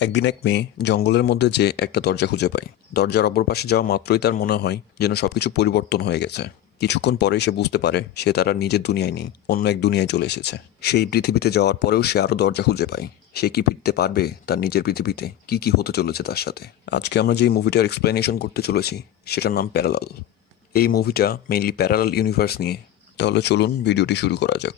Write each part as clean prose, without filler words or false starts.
একদিন এক মেয়ে জঙ্গলের মধ্যে যে একটা দরজা খুঁজে পায়। দরজার অপর পাশে যাওয়া মাত্রই তার মনে হয় যেন সবকিছু পরিবর্তন হয়ে গেছে। কিছুক্ষণ পরেই সে বুঝতে পারে সে তার আর নিজের দুনিয়ায় নেই, অন্য এক দুনিয়ায় চলে এসেছে। সেই পৃথিবীতে যাওয়ার পরেও সে আরও দরজা খুঁজে পায়। সে কি ফিরতে পারবে তার নিজের পৃথিবীতে? কি কি হতে চলেছে তার সাথে? আজকে আমরা যে মুভিটার এক্সপ্লেনেশন করতে চলেছি সেটার নাম প্যারালাল। এই মুভিটা মেইনলি প্যারালাল ইউনিভার্স নিয়ে। তাহলে চলুন ভিডিওটি শুরু করা যাক।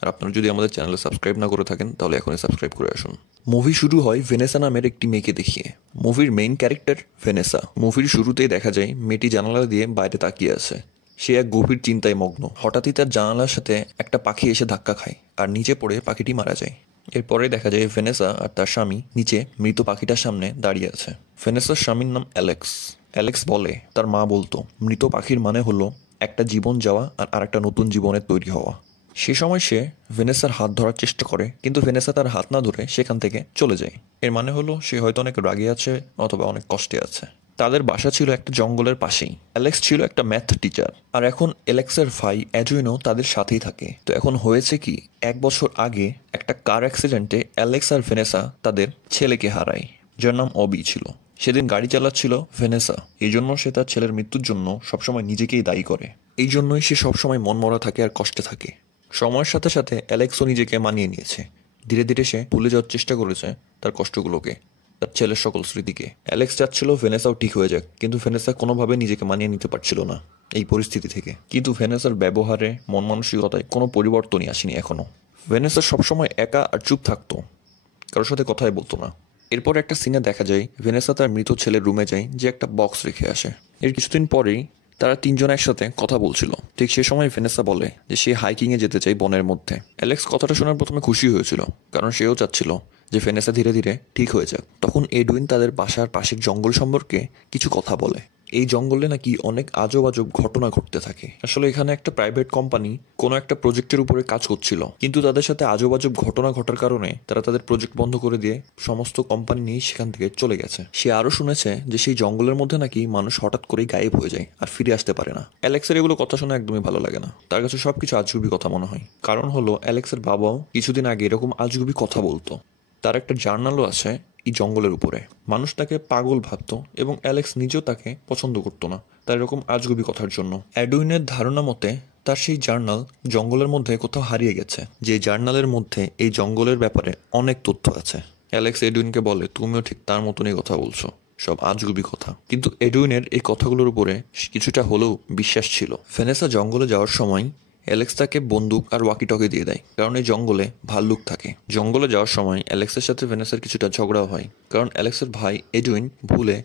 আর আপনারা যদি আমাদের চ্যানেলে সাবস্ক্রাইব না করে থাকেন তাহলে এখনই সাবস্ক্রাইব করে আসুন। মুভি শুরু হয় ভেনেসা নামের একটি মেয়েকে দেখিয়ে। মুভির মেইন ক্যারেক্টার ভেনেসা। মুভির শুরুতেই দেখা যায় মেয়েটি জানালা দিয়ে বাইরে তাকিয়ে আছে। সে এক গভীর চিন্তায় মগ্ন। হঠাৎই তার জানালার সাথে একটা পাখি এসে ধাক্কা খায় আর নিচে পড়ে পাখিটি মারা যায়। এরপরে দেখা যায় ভেনেসা আর তার স্বামী নিচে মৃত পাখিটার সামনে দাঁড়িয়ে আছে। ভেনেসার স্বামীর নাম অ্যালেক্স। অ্যালেক্স বলে তার মা বলতো মৃত পাখির মানে হলো একটা জীবন যাওয়া আর আরেকটা নতুন জীবনের তৈরি হওয়া। সে সময় সে ভেনেসার হাত ধরার চেষ্টা করে, কিন্তু ভেনেসা তার হাত না ধরে সেখান থেকে চলে যায়। এর মানে হলো সে হয়তো অনেক রাগে আছে অথবা অনেক কষ্টে আছে। তাদের বাসা ছিল একটা জঙ্গলের পাশেই। অ্যালেক্স ছিল একটা ম্যাথ টিচার, আর এখন অ্যালেক্সের ভাই অ্যাডুইনো তাদের সাথেই থাকে। তো এখন হয়েছে কি, 1 বছর আগে একটা কার অ্যাক্সিডেন্টে অ্যালেক্স আর ভেনেসা তাদের ছেলেকে হারায়, যার নাম অবি ছিল। সেদিন গাড়ি চালাচ্ছিল ভেনেসা, এই জন্য সে তার ছেলের মৃত্যুর জন্য সবসময় নিজেকেই দায়ী করে। এই জন্যই সে সবসময় মনমরা থাকে আর কষ্টে থাকে। সময়ের সাথে সাথে অ্যালেক্সও নিজেকে মানিয়ে নিয়েছে। ধীরে ধীরে সে ভুলে যাওয়ার চেষ্টা করেছে তার কষ্টগুলোকে, তার ছেলের সকল স্মৃতিকে। অ্যালেক্স চাচ্ছিল ভেনেসাও ঠিক হয়ে যাক, কিন্তু ভেনেসা কোনোভাবে নিজেকে মানিয়ে নিতে পারছিল না এই পরিস্থিতি থেকে। কিন্তু ভেনেসার ব্যবহারে, মন মানসিকতায় কোনো পরিবর্তনই আসেনি এখনো। ভেনেসা সবসময় একা আর চুপ থাকতো, কারোর সাথে কথাই বলতো না। এরপর একটা সিনে দেখা যায় ভেনেসা তার মৃত ছেলের রুমে যায়, যে একটা বক্স রেখে আসে। এর কিছুদিন পরেই তারা তিনজন একসাথে কথা বলছিল। ঠিক সে সময় ভেনেসা বলে যে সে হাইকিংয়ে যেতে চাই বনের মধ্যে। অ্যালেক্স কথাটা শোনার প্রথমে খুশি হয়েছিল, কারণ সেও চাচ্ছিল যে ভেনেসা ধীরে ধীরে ঠিক হয়ে যাক। তখন এডুইন তাদের বাসার পাশের জঙ্গল সম্পর্কে কিছু কথা বলে। এই জঙ্গলে নাকি অনেক আজব আজব ঘটনা ঘটতে থাকে। আসলে এখানে একটা প্রাইভেট কোম্পানি কোনো একটা প্রজেক্টের উপরে কাজ করছিল, কিন্তু তাদের সাথে আজব আজব ঘটনা ঘটার কারণে তারা তাদের প্রজেক্ট বন্ধ করে দিয়ে সমস্ত কোম্পানি নিয়ে সেখান থেকে চলে গেছে। সে আরও শুনেছে যে সেই জঙ্গলের মধ্যে নাকি মানুষ হঠাৎ করেই গায়েব হয়ে যায় আর ফিরে আসতে পারে না। অ্যালেক্সের এগুলো কথা শুনে একদমই ভালো লাগে না, তার কাছে সবকিছু আজগুবি কথা মনে হয়। কারণ হলো অ্যালেক্সের বাবাও কিছুদিন আগে এরকম আজগুবি কথা বলতো। তার একটা জার্নালও আছে এই জঙ্গলের উপরে। মানুষ তাকে পাগল ভাবতো এবং অ্যালেক্স নিজেও তাকে পছন্দ করতো না তার এরকম আজগুবি কথার জন্য। অ্যাডুইনের ধারণা মতে তার সেই জার্নাল জঙ্গলের মধ্যে কোথাও হারিয়ে গেছে, যে জার্নালের মধ্যে এই জঙ্গলের ব্যাপারে অনেক তথ্য আছে। অ্যালেক্স এডুইনকে বলে তুমিও ঠিক তার মতনই কথা বলছো, সব আজগুবি কথা। কিন্তু এডুইনের এই কথাগুলোর উপরে কিছুটা হলেও বিশ্বাস ছিল। ভেনেসা জঙ্গলে যাওয়ার সময় অ্যালেক্স তাকে বন্দুক আর ওয়াকি টকি দিয়ে দেয়, কারণ এই জঙ্গলে ভাল্লুক থাকে। জঙ্গলে যাওয়ার সময় অ্যালেক্সের সাথে ভেনেসার কিছুটা ঝগড়াও হয়, কারণ অ্যালেক্সের ভাই এডুইন ভুলে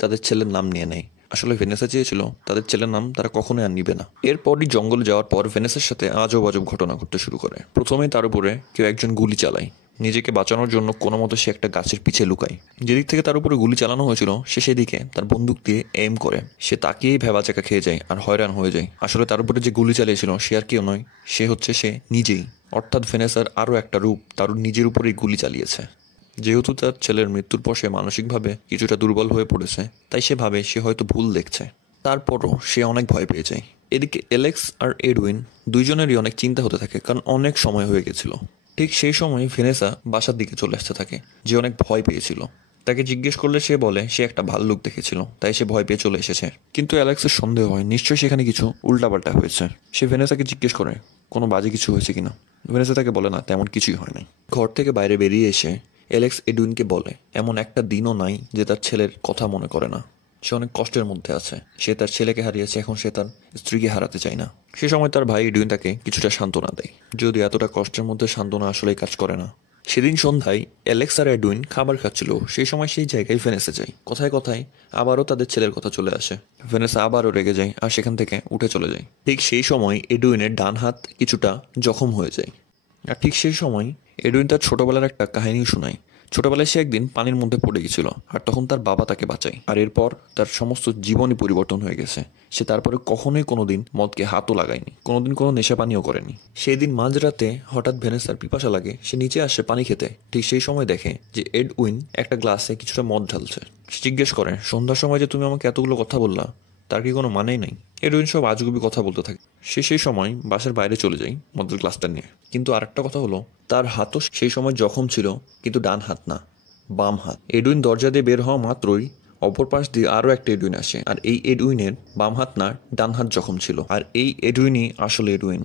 তাদের ছেলের নাম নিয়ে নেয়। আসলে ভেনেসা চেয়েছিল তাদের ছেলের নাম তারা কখনোই আর নিবে না। এরপরই জঙ্গলে যাওয়ার পর ভেনেসার সাথে আজব আজব ঘটনা ঘটতে শুরু করে। প্রথমেই তার উপরে কেউ একজন গুলি চালায়। নিজেকে বাঁচানোর জন্য কোনো মতো সে একটা গাছের পিছে লুকায়। যেদিক থেকে তার উপরে গুলি চালানো হয়েছিল সে সেদিকে তার বন্দুক দিয়ে এম করে। সে তাকিয়েই ভেবাচাকা খেয়ে যায় আর হয়রান হয়ে যায়। আসলে তার উপরে যে গুলি চালিয়েছিল সে আর কেউ নয়, সে হচ্ছে সে নিজেই। অর্থাৎ ভেনেসার আরও একটা রূপ তার নিজের উপরেই গুলি চালিয়েছে। যেহেতু তার ছেলের মৃত্যুর পর সে মানসিকভাবে কিছুটা দুর্বল হয়ে পড়েছে, তাই সে ভাবে সে হয়তো ভুল দেখছে। তারপরও সে অনেক ভয় পেয়ে যায়। এদিকে অ্যালেক্স আর এডুইন দুইজনেরই অনেক চিন্তা হতে থাকে, কারণ অনেক সময় হয়ে গেছিল। ঠিক সেই সময় ভেনেসা বাসার দিকে চলে আসতে থাকে, যে অনেক ভয় পেয়েছিল। তাকে জিজ্ঞেস করলে সে বলে সে একটা ভাল্লুক দেখেছিল, তাই সে ভয় পেয়ে চলে এসেছে। কিন্তু অ্যালেক্সের সন্দেহ হয় নিশ্চয়ই সেখানে কিছু উল্টাপাল্টা হয়েছে। সে ভেনেসাকে জিজ্ঞেস করে কোনো বাজে কিছু হয়েছে কিনা। ভেনেসা তাকে বলে না, তেমন কিছুই হয় নাই। ঘর থেকে বাইরে বেরিয়ে এসে অ্যালেক্স এডুইনকে বলে এমন একটা দিনও নাই যে তার ছেলের কথা মনে করে না। সে অনেক কষ্টের মধ্যে আছে। সে তার ছেলেকে হারিয়েছে, এখন সে তার স্ত্রীকে হারাতে চায় না। সে সময় তার ভাই এডুইন তাকে কিছুটা সান্ত্বনা দেয়, যদি এতটা কষ্টের মধ্যে সান্ত্বনা আসলেই কাজ করে না। সেদিন সন্ধ্যায় অ্যালেক্স আর এডুইন খাবার খাচ্ছিল, সেই সময় সেই জায়গায় ভেনেসা যায়। কথায় কথায় আবারও তাদের ছেলের কথা চলে আসে। ভেনেসা আবারও রেগে যায় আর সেখান থেকে উঠে চলে যায়। ঠিক সেই সময় এডুইনের ডান হাত কিছুটা জখম হয়ে যায়। আর ঠিক সেই সময় এডুইন তার ছোটবেলার একটা কাহিনী শোনায়। ছোটবেলায় সে একদিন পানির মধ্যে পড়ে গেছিল, আর তখন তার বাবা তাকে বাঁচায়। আর এরপর তার সমস্ত জীবনই পরিবর্তন হয়ে গেছে। সে তারপরে কখনোই কোনোদিন মদকে হাতও লাগায়নি, কোনোদিন কোনো নেশা পানিও করেনি। সেই দিন মাঝরাতে হঠাৎ ভেনেসার পিপাসা লাগে, সে নিচে আসে পানি খেতে। ঠিক সেই সময় দেখে যে এডউইন একটা গ্লাসে কিছুটা মদ ঢালছে। সে জিজ্ঞেস করে সন্ধ্যার সময় যে তুমি আমাকে এতগুলো কথা বললা, তার কি কোনো মানেই নাই? এডউইন সব আজগুবি কথা বলতে থাকে। সে সেই সময় বাসার বাইরে চলে যায় মদের গ্লাসটা নিয়ে। কিন্তু আরেকটা কথা হলো, তার হাতও সেই সময় জখম ছিল, কিন্তু ডান হাত না, বাম হাত। এডুইন দরজা দিয়ে বের হওয়া মাত্রই অপর পাশ দিয়ে আরও একটা এডুইন আসে, আর এই এডুইনের বাম হাত না ডান হাত জখম ছিল, আর এই এডুইনই আসলে এডুইন,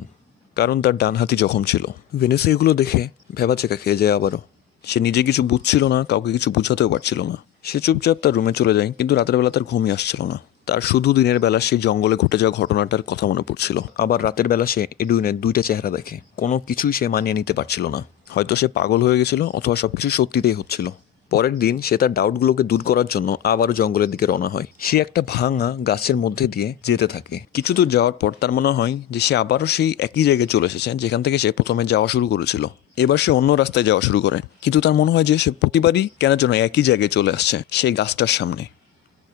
কারণ তার ডান হাতই জখম ছিল। ভেনেসা এগুলো দেখে ভেবাচেকা খেয়ে যায় আবারও। সে নিজে কিছু বুঝছিল না, কাউকে কিছু বুঝাতেও পারছিল না। সে চুপচাপ তার রুমে চলে যায়, কিন্তু রাতের বেলা তার ঘুমই আসছিল না। তার শুধু দিনের বেলা সেই জঙ্গলে ঘটে যাওয়া ঘটনাটার কথা মনে পড়ছিল, আবার রাতের বেলা সে এডুইনের দুইটা চেহারা দেখে। কোনো কিছুই সে মানিয়ে নিতে পারছিল না। হয়তো সে পাগল হয়ে গেছিল, অথবা সবকিছু সত্যিতেই হচ্ছিল। পরের দিন সে তার ডাউটগুলোকে দূর করার জন্য আবারও জঙ্গলের দিকে রওনা হয়। সে একটা ভাঙা গাছের মধ্যে দিয়ে যেতে থাকে। কিছু দূর যাওয়ার পর তার মনে হয় যে সে আবারও সেই একই জায়গায় চলে এসেছে যেখান থেকে সে প্রথমে যাওয়া শুরু করেছিল। এবার সে অন্য রাস্তায় যাওয়া শুরু করে, কিন্তু তার মনে হয় যে সে প্রতিবারই কেন যেন একই জায়গায় চলে আসছে, সেই গাছটার সামনে।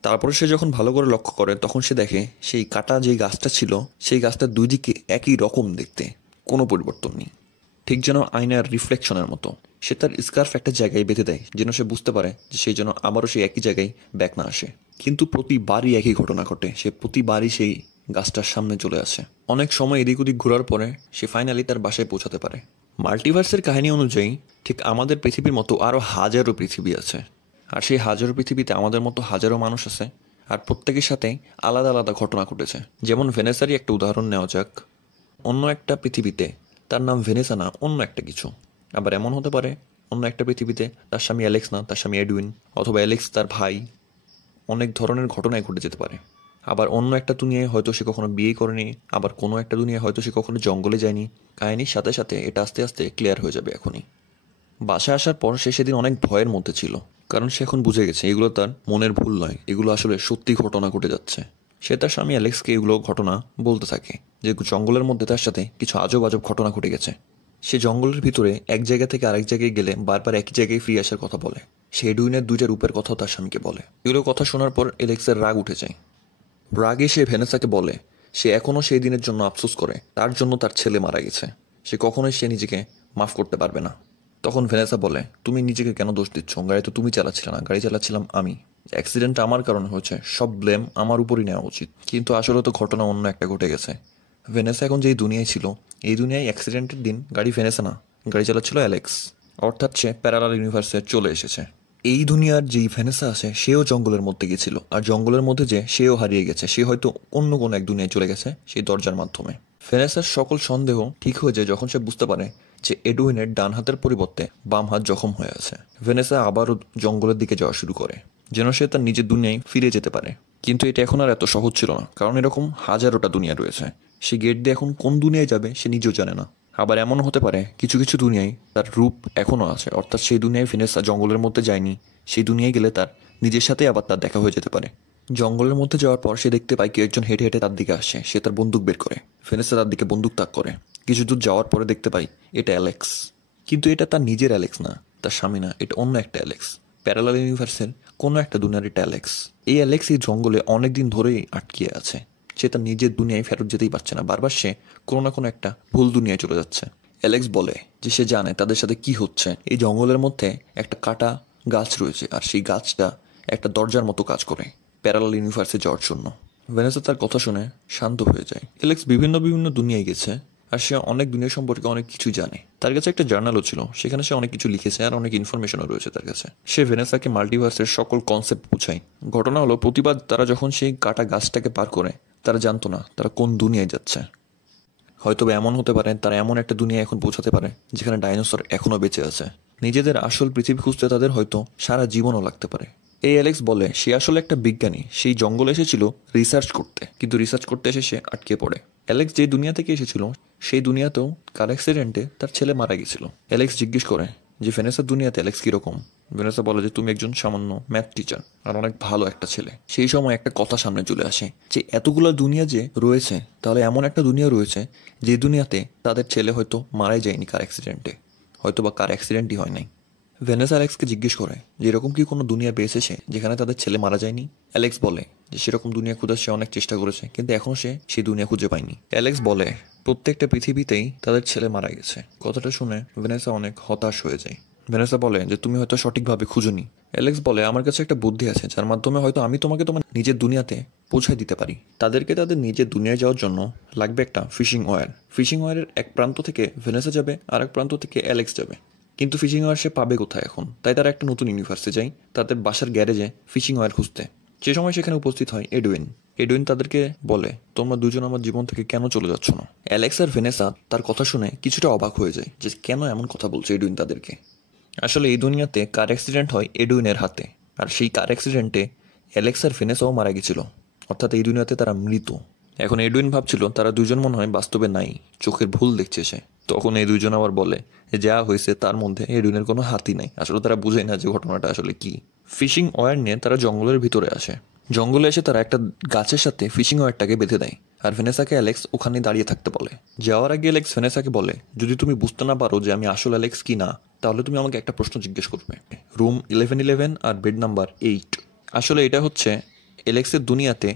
তারপরে সে যখন ভালো করে লক্ষ্য করে, তখন সে দেখে সেই কাটা যে গাছটা ছিল, সেই গাছটার দুই দিকে একই রকম দেখতে, কোনো পরিবর্তন নেই, ঠিক যেন আয়নার রিফ্লেকশনের মতো। সে তার স্কার্ফ একটা জায়গায় বেঁধে দেয়, যেন সে বুঝতে পারে যে সেই জন্য আবারও সেই একই জায়গায় ব্যাক না আসে। কিন্তু প্রতিবারই একই ঘটনা ঘটে, সে প্রতিবারই সেই গাছটার সামনে চলে আসে। অনেক সময় এদিক ওদিক ঘোরার পরে সে ফাইনালি তার বাসায় পৌঁছাতে পারে। মাল্টিভার্সের কাহিনী অনুযায়ী ঠিক আমাদের পৃথিবীর মতো আরও হাজারো পৃথিবী আছে, আর সেই হাজারো পৃথিবীতে আমাদের মতো হাজারো মানুষ আছে, আর প্রত্যেকের সাথে আলাদা আলাদা ঘটনা ঘটেছে। যেমন ভেনেসারই একটা উদাহরণ নেওয়া যাক। অন্য একটা পৃথিবীতে তার নাম ভেনেসা না, অন্য একটা কিছু। আবার এমন হতে পারে অন্য একটা পৃথিবীতে তার স্বামী অ্যালেক্স না, তার স্বামী এডুইন, অথবা অ্যালেক্স তার ভাই। অনেক ধরনের ঘটনায় ঘটে যেতে পারে। আবার অন্য একটা দুনিয়ায় হয়তো সে কখনো বিয়ে করেনি, আবার কোনো একটা দুনিয়ায় হয়তো সে কখনো জঙ্গলে যায়নি। কাহিনীর সাথে সাথে এটা আস্তে আস্তে ক্লিয়ার হয়ে যাবে এখনই। বাসায় আসার পর সে সেদিন অনেক ভয়ের মধ্যে ছিল, কারণ সে এখন বুঝে গেছে এগুলো তার মনের ভুল নয়, এগুলো আসলে সত্যি ঘটনা ঘটে যাচ্ছে। সে তার স্বামী অ্যালেক্সকে এগুলো ঘটনা বলতে থাকে, যে জঙ্গলের মধ্যে তার সাথে কিছু আজব আজব ঘটনা ঘটে গেছে। সে জঙ্গলের ভিতরে এক জায়গা থেকে আরেক জায়গায় গেলে বারবার একই জায়গায় ফিরে আসার কথা বলে। সে এডুইনের দুইটা রূপের কথাও তার স্বামীকে বলে। এগুলো কথা শোনার পর অ্যালেক্সের রাগ উঠে যায়। রাগে সে ভেনেসাকে বলে সে এখনও সেই দিনের জন্য আফসোস করে, তার জন্য তার ছেলে মারা গেছে। সে কখনোই সে নিজেকে মাফ করতে পারবে না। তখন ভেনেসা বলে, তুমি নিজেকে কেন দোষ দিচ্ছ? গাড়ি তো তুমি চালাচ্ছিলে না, গাড়ি চালাচ্ছিলাম আমি। অ্যাক্সিডেন্টটা আমার কারণে হয়েছে, সব ব্লেম আমার উপরই নেওয়া উচিত। কিন্তু আসলে তো ঘটনা অন্য একটা ঘটে গেছে। ভেনেসা এখন যেই দুনিয়ায় ছিল, এই দুনিয়ায় অ্যাক্সিডেন্টের দিন গাড়ি ভেনেসা না, গাড়ি চালাচ্ছিল অ্যালেক্স। অর্থাৎ সে প্যারালাল ইউনিভার্সে চলে এসেছে। এই দুনিয়ার যেই ভেনেসা আছে সেও জঙ্গলের মধ্যে গেছিল, আর জঙ্গলের মধ্যে যে সেও হারিয়ে গেছে। সে হয়তো অন্য কোনো এক দুনিয়ায় চলে গেছে সেই দরজার মাধ্যমে। ভেনেসার সকল সন্দেহ ঠিক হয়ে যায় যখন সে বুঝতে পারে যে এডুইনের ডান হাতের পরিবর্তে বাম হাত জখম হয়ে আছে। ভেনেসা আবারও জঙ্গলের দিকে যাওয়া শুরু করে, যেন সে তার নিজের দুনিয়ায় ফিরে যেতে পারে। কিন্তু এটা এখন আর এত সহজ ছিল না, কারণ এরকম হাজারোটা দুনিয়া রয়েছে। সে গেট দিয়ে এখন কোন দুনিয়ায় যাবে সে নিজেও জানে না। আবার এমনও হতে পারে কিছু কিছু দুনিয়ায় তার রূপ এখনও আছে, অর্থাৎ সেই দুনিয়ায় ভেনেসা জঙ্গলের মধ্যে যায়নি। সেই দুনিয়ায় গেলে তার নিজের সাথে আবার তার দেখা হয়ে যেতে পারে। জঙ্গলের মধ্যে যাওয়ার পর সে দেখতে পায় কেউ একজন হেঁটে হেঁটে তার দিকে আসে। সে তার বন্দুক বের করে, ভেনেসা তার দিকে বন্দুক তাক করে। কিছু দূর যাওয়ার পরে দেখতে পাই এটা অ্যালেক্স, কিন্তু এটা তার নিজের অ্যালেক্স না, তার স্বামী না, এটা অন্য একটা অ্যালেক্স। প্যারালাল ইউনিভার্সের কোনো একটা দুনিয়ার এটা অ্যালেক্স। এই অ্যালেক্স এই জঙ্গলে অনেকদিন ধরেই আটকিয়ে আছে। সে তার নিজের দুনিয়ায় ফেরত যেতেই পারছে না, বারবার সে কোনো না কোনো একটা ভুল দুনিয়ায় চলে যাচ্ছে। অ্যালেক্স বলে যে সে জানে তাদের সাথে কি হচ্ছে। এই জঙ্গলের মধ্যে একটা কাটা গাছ রয়েছে, আর সেই গাছটা একটা দরজার মতো কাজ করে প্যারালাল ইউনিভার্সে যাওয়ার জন্য। ভেনেসা তার কথা শুনে শান্ত হয়ে যায়। অ্যালেক্স বিভিন্ন বিভিন্ন দুনিয়ায় গেছে, আর সে অনেক দুনিয়া সম্পর্কে অনেক কিছুই জানে। তার কাছে একটা জার্নালও ছিল, সেখানে সে অনেক কিছু লিখেছে, আর অনেক ইনফরমেশনও রয়েছে তার কাছে। সে ভেনেসাকে মাল্টিভার্সের সকল কনসেপ্ট বোঝায়। ঘটনা হলো প্রতিবার তারা যখন সেই কাটা গাছটাকে পার করে, তারা জানতো না তারা কোন দুনিয়ায় যাচ্ছে। হয়তো এমন হতে পারে তারা এমন একটা দুনিয়ায় এখন পৌঁছাতে পারে যেখানে ডাইনোসর এখনও বেঁচে আছে। নিজেদের আসল পৃথিবী খুঁজতে তাদের হয়তো সারা জীবনও লাগতে পারে। এই অ্যালেক্স বলে সে আসলে একটা বিজ্ঞানী, সেই জঙ্গলে এসেছিল রিসার্চ করতে, কিন্তু রিসার্চ করতে এসে সে আটকে পড়ে। অ্যালেক্স যে দুনিয়া থেকে এসেছিল সেই দুনিয়াতেও কার অ্যাক্সিডেন্টে তার ছেলে মারা গেছিল। অ্যালেক্স জিজ্ঞেস করে যে ভেনেসার দুনিয়াতে অ্যালেক্স কীরকম। ভেনেসা বলে যে তুমি একজন সামান্য ম্যাথ টিচার আর অনেক ভালো একটা ছেলে। সেই সময় একটা কথা সামনে চলে আসে যে এতগুলো দুনিয়া যে রয়েছে, তাহলে এমন একটা দুনিয়া রয়েছে যে দুনিয়াতে তাদের ছেলে হয়তো মারাই যায়নি কার অ্যাক্সিডেন্টে, হয়তো বা কার অ্যাক্সিডেন্টই হয় নাই। ভেনেসা অ্যালেক্সকে জিজ্ঞেস করে যে এরকম কি কোনো দুনিয়া পেয়েছে সে যেখানে তাদের ছেলে মারা যায়নি। অ্যালেক্স বলে যে সেরকম দুনিয়া খোঁজার সে অনেক চেষ্টা করেছে, কিন্তু এখনও সে সেই দুনিয়া খুঁজে পায়নি। অ্যালেক্স বলে প্রত্যেকটা পৃথিবীতেই তাদের ছেলে মারা গেছে। কথাটা শুনে ভেনেসা অনেক হতাশ হয়ে যায়। ভেনেসা বলে যে তুমি হয়তো সঠিকভাবে খুঁজোনি। অ্যালেক্স বলে আমার কাছে একটা বুদ্ধি আছে যার মাধ্যমে হয়তো আমি তোমাকে তোমার নিজের দুনিয়াতে পৌঁছায় দিতে পারি। তাদেরকে তাদের নিজের দুনিয়ায় যাওয়ার জন্য লাগবে একটা ফিশিং ওয়্যার। ফিশিং ওয়্যারের এক প্রান্ত থেকে ভেনেসা যাবে, আর এক প্রান্ত থেকে অ্যালেক্স যাবে। কিন্তু ফিশিং ওয়্যার সে পাবে কোথায় এখন? তাই তারা একটা নতুন ইউনিভার্সে যায়, তাদের বাসার গ্যারেজে ফিশিং ওয়্যার খুঁজতে। সে সময় সেখানে উপস্থিত হয় এডুইন। এডুইন তাদেরকে বলে, তোমরা দুজন আমার জীবন থেকে কেন চলে যাচ্ছ না? অ্যালেক্স আর ভেনেসা তার কথা শুনে কিছুটা অবাক হয়ে যায় যে কেন এমন কথা বলছে এডুইন তাদেরকে। আসলে এই দুনিয়াতে কার অ্যাক্সিডেন্ট হয় এডুইনের হাতে, আর সেই কার অ্যাক্সিডেন্টে অ্যালেক্স আর ভেনেসাও মারা গেছিল, অর্থাৎ এই দুনিয়াতে তারা মৃত। এখন এডুইন ভাবছিল তারা দুজন মনে হয় বাস্তবে নাই, চোখের ভুল দেখছে সে। তখন এই দুজন আবার বলে যা হয়েছে তার মধ্যে এডুইনের কোনো হাতই নাই। আসলে তারা বুঝে না যে ঘটনাটা আসলে কি। ফিশিং ওয়্যার নিয়ে তারা জঙ্গলের ভিতরে আসে। জঙ্গলে এসে তারা একটা গাছের সাথে ফিশিং ওয়্যারটাকে বেঁধে দেয়, আর ভেনেসাকে অ্যালেক্স ওখানে দাঁড়িয়ে থাকতে বলে। যাওয়ার আগে অ্যালেক্স ভেনেসাকে বলে, যদি তুমি বুঝতে না পারো যে আমি আসল অ্যালেক্স কি না, তাহলে তুমি আমাকে একটা প্রশ্ন জিজ্ঞেস করবে। রুম 1111 আর বেড নাম্বার 8। আসলে এটা হচ্ছে অ্যালেক্সের দুনিয়াতে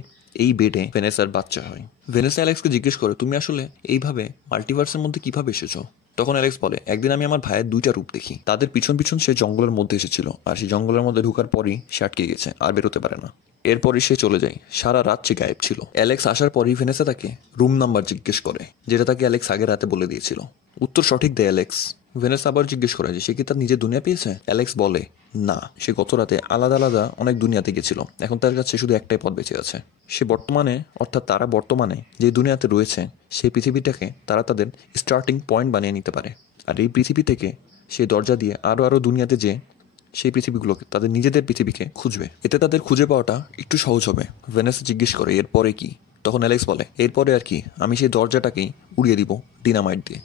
এই বেডে ভেনেসার বাচ্চা হয়। ভেনেসা অ্যালেক্সকে জিজ্ঞেস করে, তুমি আসলে এইভাবে মাল্টিভার্সের মধ্যে কিভাবে এসেছো? তখন অ্যালেক্স বলে, একদিন আমি আমার ভাইয়ের 2টা রূপ দেখি, তাদের পিছন পিছন সে জঙ্গলের মধ্যে এসেছিল, আর সেই জঙ্গলের মধ্যে ঢুকার পরই সে আটকে গেছে, আর বেরোতে পারে না। এরপরই সে চলে যায়, সারা রাত সে গায়েব ছিল। অ্যালেক্স আসার পরই ভেনেসা তাকে রুম নাম্বার জিজ্ঞেস করে, যেটা তাকে অ্যালেক্স আগের রাতে বলে দিয়েছিল। উত্তর সঠিক দেয় অ্যালেক্স। ভেনেসা আবার জিজ্ঞেস করে যে সে কি তার নিজের দুনিয়া পেয়েছে? অ্যালেক্স বলে না, সে গত রাতে আলাদা আলাদা অনেক দুনিয়াতে গেছিল, এখন তার কাছে শুধু একটাই পথ বেঁচে আছে। সে বর্তমানে, অর্থাৎ তারা বর্তমানে যে দুনিয়াতে রয়েছে সেই পৃথিবীটাকে তারা তাদের স্টার্টিং পয়েন্ট বানিয়ে নিতে পারে, আর এই পৃথিবী থেকে সেই দরজা দিয়ে আরও দুনিয়াতে যে সেই পৃথিবীগুলোকে, তাদের নিজেদের পৃথিবীকে খুঁজবে। এতে তাদের খুঁজে পাওয়াটা একটু সহজ হবে। ভেনেসা জিজ্ঞেস করে এরপরে কি? তখন অ্যালেক্স বলে, এরপরে আর কি, আমি সেই দরজাটাকেই উড়িয়ে দিব ডিনামাইট দিয়ে।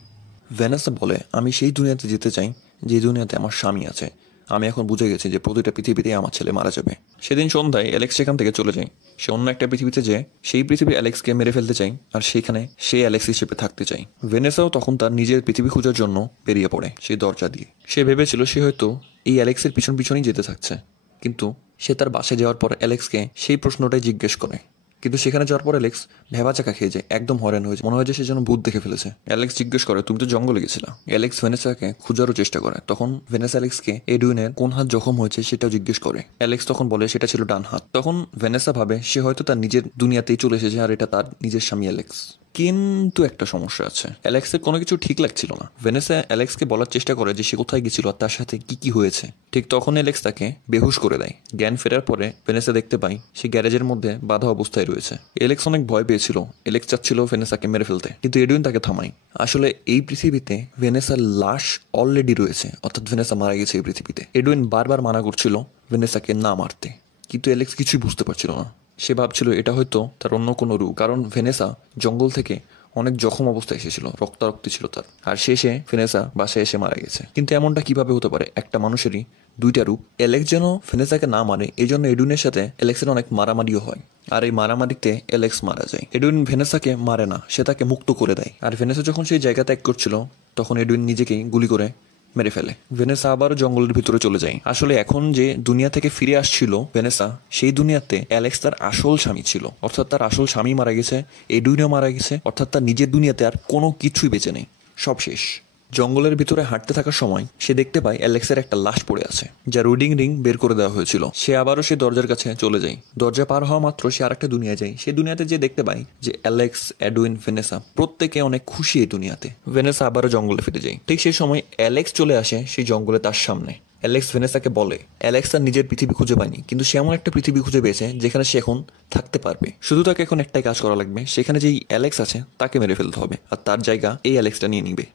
ভেনেসা বলে, আমি সেই দুনিয়াতে যেতে চাই যে দুনিয়াতে আমার স্বামী আছে। আমি এখন বুঝে গেছি যে প্রতিটা পৃথিবীতেই আমার ছেলে মারা যাবে। সেদিন সন্ধ্যায় অ্যালেক্স সেখান থেকে চলে যায়। সে অন্য একটা পৃথিবীতে যেয়ে সেই পৃথিবী অ্যালেক্সকে মেরে ফেলতে চাই, আর সেইখানে সে অ্যালেক্স হিসেবে থাকতে চাই। ভেনেসাও তখন তার নিজের পৃথিবী খোঁজার জন্য বেরিয়ে পড়ে সেই দরজা দিয়ে। সে ভেবেছিল সে হয়তো এই অ্যালেক্সের পিছন পিছনই যেতে থাকছে, কিন্তু সে তার বাসায় যাওয়ার পর অ্যালেক্সকে সেই প্রশ্নটাই জিজ্ঞেস করে। কিন্তু সেখানে যাওয়ার পর অ্যালেক্স ভেবাচাকা খেয়ে যায়, একদম হরেন হয়ে যায়, মনে হয় যে সে যেন ভূত দেখে ফেলেছে। অ্যালেক্স জিজ্ঞেস করে, তুমি তো জঙ্গলে গেছিলা? অ্যালেক্স ভেনেসাকে খোঁজারও চেষ্টা করে। তখন ভেনেসা অ্যালেক্সকে এডুইনের কোন হাত জখম হয়েছে সেটাও জিজ্ঞেস করে। অ্যালেক্স তখন বলে সেটা ছিল ডান হাত। তখন ভেনেসা ভাবে সে হয়তো তার নিজের দুনিয়াতেই চলে এসেছে, আর এটা তার নিজের স্বামী অ্যালেক্স। কিন্তু একটা সমস্যা আছে, অ্যালেক্সের কোনো কিছু ঠিক লাগছিল না। ভেনেসা অ্যালেক্সকে বলার চেষ্টা করে যে সে কোথায় গেছিল আর তার সাথে কি কি হয়েছে। ঠিক তখন অ্যালেক্স তাকে বেহুশ করে দেয়। জ্ঞান ফেরার পরে ভেনেসা দেখতে পায় সে গ্যারেজের মধ্যে বাধা অবস্থায় রয়েছে। অ্যালেক্স অনেক ভয় পেয়েছিল, অ্যালেক্স চাচ্ছিল ভেনেসাকে মেরে ফেলতে, কিন্তু এডুইন তাকে থামায়। আসলে এই পৃথিবীতে ভেনেসার লাশ অলরেডি রয়েছে, অর্থাৎ ভেনেসা মারা গেছে এই পৃথিবীতে। এডুইন বারবার মানা করছিল ভেনেসাকে না মারতে, কিন্তু অ্যালেক্স কিছুই বুঝতে পারছিল না। সে ভাবছিল এটা হয়তো তার অন্য কোনো রূপ, কারণ ভেনেসা জঙ্গল থেকে অনেক জখম অবস্থায় এসেছিল, রক্তারক্তি ছিল তার, আর শেষে ভেনেসা বাসায় এসে মারা গেছে। কিন্তু এমনটা কিভাবে হতে পারে? একটা মানুষেরই 2টা রূপ। অ্যালেক্স যেন ভেনেসাকে না মারে, এই জন্য এডুইনের সাথে অ্যালেক্সের অনেক মারামারিও হয়, আর এই মারামারিতে অ্যালেক্স মারা যায়। এডুইন ভেনেসাকে মারে না, সে তাকে মুক্ত করে দেয়। আর ভেনেসা যখন সেই জায়গা ত্যাগ করছিল তখন এডুইন নিজেকেই গুলি করে মেরে ফেলে। ভেনেসা আবার জঙ্গলের ভিতরে চলে যায়। আসলে এখন যে দুনিয়া থেকে ফিরে আসছিল ভেনেসা, সেই দুনিয়াতে অ্যালেক্স তার আসল স্বামী ছিল, অর্থাৎ তার আসল স্বামী মারা গেছে, এডুইনও মারা গেছে, অর্থাৎ তার নিজের দুনিয়াতে আর কোনো কিছুই বেঁচে নেই, সব শেষ। জঙ্গলের ভিতরে হাঁটতে থাকার সময় সে দেখতে পায় অ্যালেক্সের একটা লাশ পড়ে আছে, যা রুডিং রিং বের করে দেওয়া হয়েছিল। সে আবারও সে দরজার কাছে চলে যায়। দরজা পার হওয়া মাত্র সে আরেকটা দুনিয়ায় যায়। সে দুনিয়াতে যে দেখতে পায় যে অ্যালেক্স, এডুইন, ভেনেসা প্রত্যেকে অনেক খুশি এই দুনিয়াতে। ভেনেসা আবারও জঙ্গলে ফিরে যায়। ঠিক সেই সময় অ্যালেক্স চলে আসে সেই জঙ্গলে তার সামনে। অ্যালেক্স ভেনেসাকে বলে অ্যালেক্স তার নিজের পৃথিবী খুঁজে পায়নি, কিন্তু সে এমন একটা পৃথিবী খুঁজে পেয়েছে যেখানে সে এখন থাকতে পারবে। শুধু তাকে এখন একটাই কাজ করা লাগবে, সেখানে যেই অ্যালেক্স আছে তাকে মেরে ফেলতে হবে, আর তার জায়গা এই অ্যালেক্সটা নিয়ে নিবে।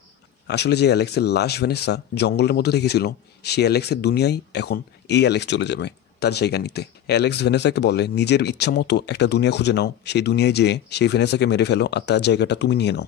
আসলে যে অ্যালেক্সের লাশ ভেনেসা জঙ্গলের মধ্যে দেখেছিল, সে অ্যালেক্সের দুনিয়ায় এখন এই অ্যালেক্স চলে যাবে তার জায়গা নিতে। অ্যালেক্স ভেনেসাকে বলে নিজের ইচ্ছা মতো একটা দুনিয়া খুঁজে নাও, সেই দুনিয়ায় যেয়ে সেই ভেনেসাকে মেরে ফেলো, আর তার জায়গাটা তুমি নিয়ে নাও।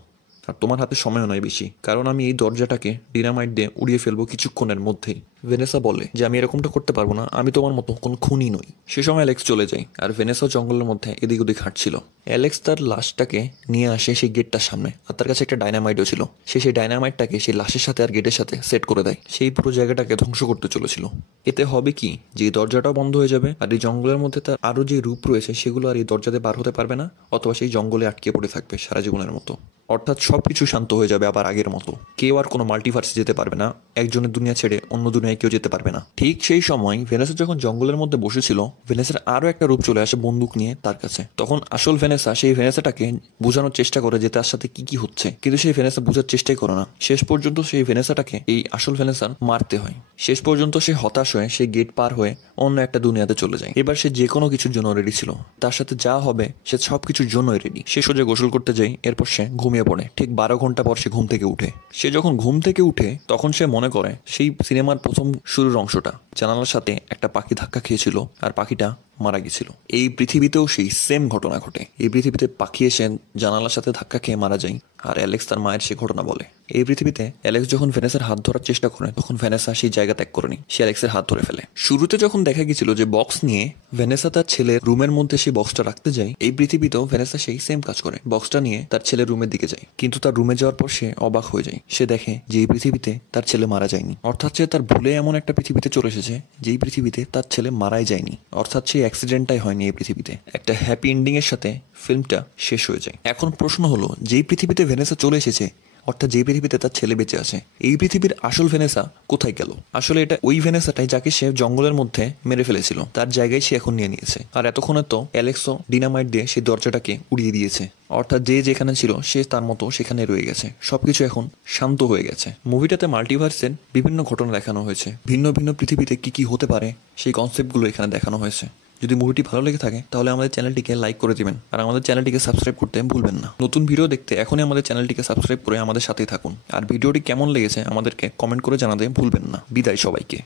আর তোমার হাতে সময়ও নয় বেশি, কারণ আমি এই দরজাটাকে ডিনামাইট দিয়ে উড়িয়ে ফেলবো কিছুক্ষণের মধ্যেই। ভেনেসা বলে যে আমি এরকমটা করতে পারবো না, আমি তোমার মতো কোনো খুনি নই। সে সময় অ্যালেক্স চলে যায়, আর ভেনেসাও জঙ্গলের মধ্যে এদিক ওদিক হাঁটছিল। অ্যালেক্স তার লাশটাকে নিয়ে আসে সেই গেটটার সামনে, আর তার কাছে একটা ডাইনামাইটও ছিল। সে সেই ডাইনামাইটটাকে সেই লাশের সাথে আর গেটের সাথে সেট করে দেয়। সেই পুরো জায়গাটাকে ধ্বংস করতে চলেছিল। এতে হবে কি, যে দরজাটাও বন্ধ হয়ে যাবে, আর এই জঙ্গলের মধ্যে তার আরও যে রূপ রয়েছে সেগুলো আর এই দরজাতে বার হতে পারবে না, অথবা সেই জঙ্গলে আটকে পড়ে থাকবে সারা জীবনের মতো। অর্থাৎ সবকিছু শান্ত হয়ে যাবে আবার আগের মতো। কেউ আর কোনো মাল্টিভার্সে যেতে পারবে না, একজনের দুনিয়া ছেড়ে অন্য দুনিয়ায় দুনিয়ায় কেউ যেতে পারবে না। ঠিক সেই সময় ভেনেসা যখন জঙ্গলের মধ্যে বসেছিল, ভেনেসার আরো একটা রূপ চলে আসে বন্দুক নিয়ে তার কাছে। তখন আসল ভেনেসা সেই ভেনেসাটাকে বোঝানোর চেষ্টা করে যে তার সাথে কি কি হচ্ছে, কিন্তু সেই ভেনেসা বোঝার চেষ্টাই করে না। শেষ পর্যন্ত সেই ভেনেসাটাকে এই আসল ভেনেসার মারতে হয়। শেষ পর্যন্ত সে হতাশ হয়ে সেই গেট পার হয়ে অন্য একটা দুনিয়াতে চলে যায়। এবার সে যে কোনো কিছুর জন্য রেডি ছিল, তার সাথে যা হবে সে সবকিছুর জন্যই রেডি। সে সোজা গোসল করতে যায়, এরপর সে ঘুমিয়ে পড়ে। ঠিক 12 ঘন্টা পর সে ঘুম থেকে উঠে। সে যখন ঘুম থেকে উঠে তখন সে মনে করে সেই সিনেমার প্রথম শুরুর অংশটা, জানালার সাথে একটা পাখি ধাক্কা খেয়েছিল আর পাখিটা মারা গেছিল। এই পৃথিবীতেও সেই সেম ঘটনা ঘটে। এই পৃথিবীতে পাখি এসে জানালার সাথে ধাক্কা খেয়ে মারা যায়, আর অ্যালেক্স তার মায়ের সে ঘটনা বলে। এই পৃথিবীতে অ্যালেক্স যখন ভেনেসার হাত ধরার চেষ্টা করে তখন ভেনেসা সেই জায়গা ত্যাগ করেনি, সে অ্যালেক্সের হাত ধরে ফেলে। শুরুতে যখন দেখা গেছিল যে বক্স নিয়ে ভেনেসা তার ছেলের রুমের মধ্যে সেই বক্সটা রাখতে যায়, এই পৃথিবীতেও ভেনেসা সেই সেম কাজ করে, বক্সটা নিয়ে তার ছেলের রুমের দিকে যায়। কিন্তু তার রুমে যাওয়ার পর সে অবাক হয়ে যায়। সে দেখে যে এই পৃথিবীতে তার ছেলে মারা যায়নি, অর্থাৎ সে তার ভুলে এমন একটা পৃথিবীতে চলে এসেছে যেই পৃথিবীতে তার ছেলে মারাই যায়নি, অর্থাৎ সেই অ্যাক্সিডেন্টটাই হয়নি এই পৃথিবীতে। একটা হ্যাপি এন্ডিং এর সাথে ফিল্মটা শেষ হয়ে যায়। এখন প্রশ্ন হলো, যেই পৃথিবীতে ভেনেসা চলে এসেছে, অর্থাৎ যে পৃথিবীতে তার ছেলে বেঁচে আছে, এই পৃথিবীর আসল ভেনেসা কোথায় গেল? আসলে এটা ওই ভেনেসাটাই যাকে সে জঙ্গলের মধ্যে মেরে ফেলেছিল, তার জায়গায় সে এখন নিয়ে নিয়েছে। আর এতক্ষণে তো অ্যালেক্সও ডিনামাইট দিয়ে সেই দরজাটাকে উড়িয়ে দিয়েছে, অর্থাৎ যে যেখানে ছিল সে তার মতো সেখানে রয়ে গেছে। সবকিছু এখন শান্ত হয়ে গেছে। মুভিটাতে মাল্টিভার্সের বিভিন্ন ঘটনা দেখানো হয়েছে, ভিন্ন ভিন্ন পৃথিবীতে কি কি হতে পারে সেই কনসেপ্টগুলো এখানে দেখানো হয়েছে। যদি মুভিটি ভালো লেগে থাকে তাহলে আমাদের চ্যানেলটিকে লাইক করে দিবেন, আর আমাদের চ্যানেলটিকে সাবস্ক্রাইব করতে ভুলবেন না। নতুন ভিডিও দেখতে এখনই আমাদের চ্যানেলটিকে সাবস্ক্রাইব করে আমাদের সাথেই থাকুন। আর ভিডিওটি কেমন লেগেছে আমাদেরকে কমেন্ট করে জানাতে ভুলবেন না। বিদায় সবাইকে।